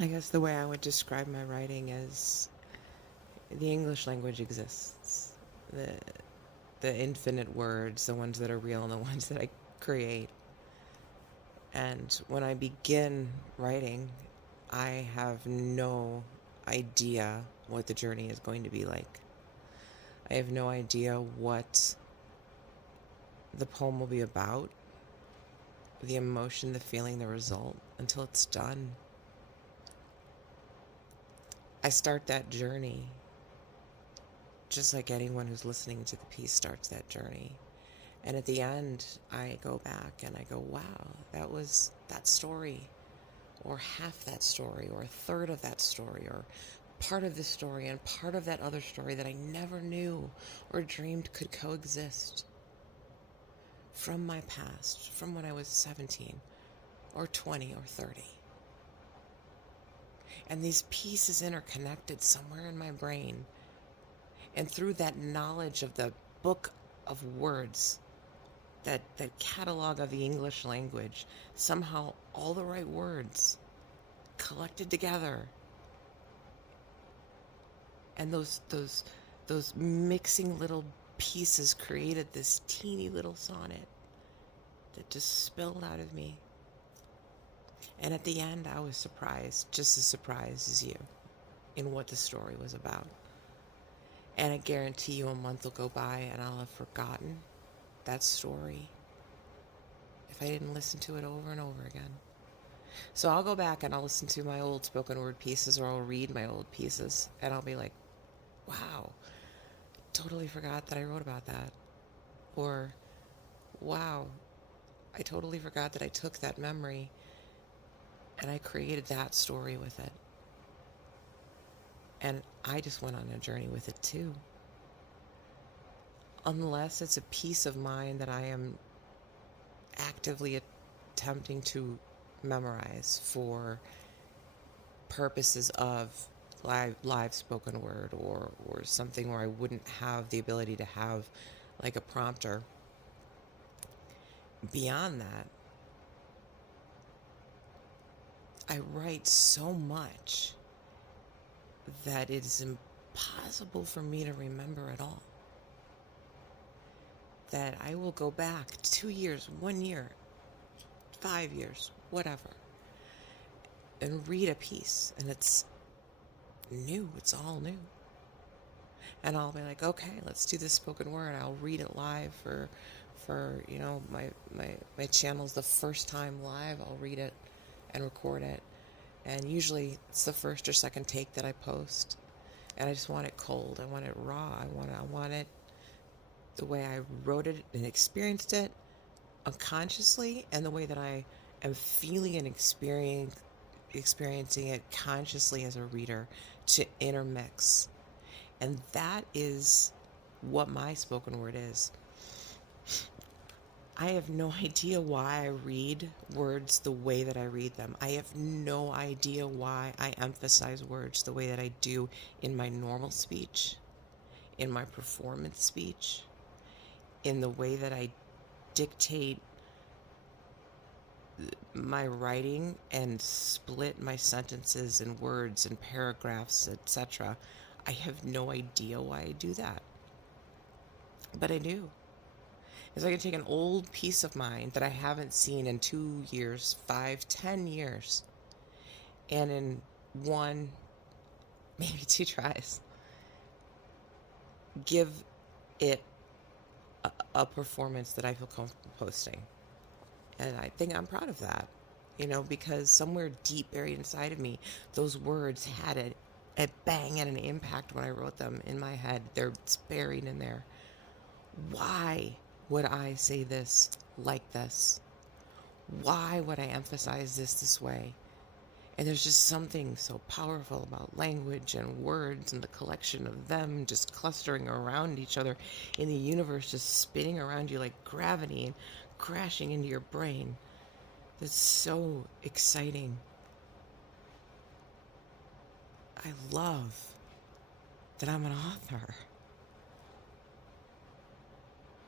I guess the way I would describe my writing is the English language exists. The infinite words, the ones that are real and the ones that I create. And when I begin writing, I have no idea what the journey is going to be like. I have no idea what the poem will be about, the emotion, the feeling, the result, until it's done. I start that journey just like anyone who's listening to the piece starts that journey. And at the end, I go back and I go, wow, that was that story, or half that story, or a third of that story, or part of this story and part of that other story that I never knew or dreamed could coexist from my past, from when I was 17 or 20 or 30. And these pieces interconnected somewhere in my brain. And through that knowledge of the book of words, that catalog of the English language, somehow all the right words collected together. And those mixing little pieces created this teeny little sonnet that just spilled out of me. And at the end, I was surprised, just as surprised as you, in what the story was about. And I guarantee you a month will go by and I'll have forgotten that story if I didn't listen to it over and over again. So I'll go back and I'll listen to my old spoken word pieces, or I'll read my old pieces, and I'll be like, wow, totally forgot that I wrote about that. Or, wow, I totally forgot that I took that memory and I created that story with it. And I just went on a journey with it too. Unless it's a piece of mine that I am actively attempting to memorize for purposes of live spoken word, or something where I wouldn't have the ability to have like a prompter. Beyond that, I write so much that it is impossible for me to remember it all. That I will go back 2 years, 1 year, 5 years, whatever, and read a piece, and it's new, it's all new. And I'll be like, okay, let's do this spoken word. I'll read it live for my channel's the first time live. I'll read it and record it. And usually it's the first or second take that I post. And I just want it cold. I want it raw. I want it the way I wrote it and experienced it unconsciously, and the way that I am feeling and experiencing it consciously as a reader, to intermix. And that is what my spoken word is. I have no idea why I read words the way that I read them. I have no idea why I emphasize words the way that I do in my normal speech, in my performance speech, in the way that I dictate my writing and split my sentences and words and paragraphs, etc. I have no idea why I do that. But I do. Is I can take an old piece of mine that I haven't seen in 2 years, 5, 10 years, and in 1, maybe 2 tries, give it a performance that I feel comfortable posting. And I think I'm proud of that, because somewhere deep buried inside of me, those words had a bang and an impact when I wrote them in my head. It's buried in there. Why would I say this like this? Why would I emphasize this way? And there's just something so powerful about language and words and the collection of them just clustering around each other in the universe, just spinning around you like gravity and crashing into your brain. That's so exciting. I love that I'm an author.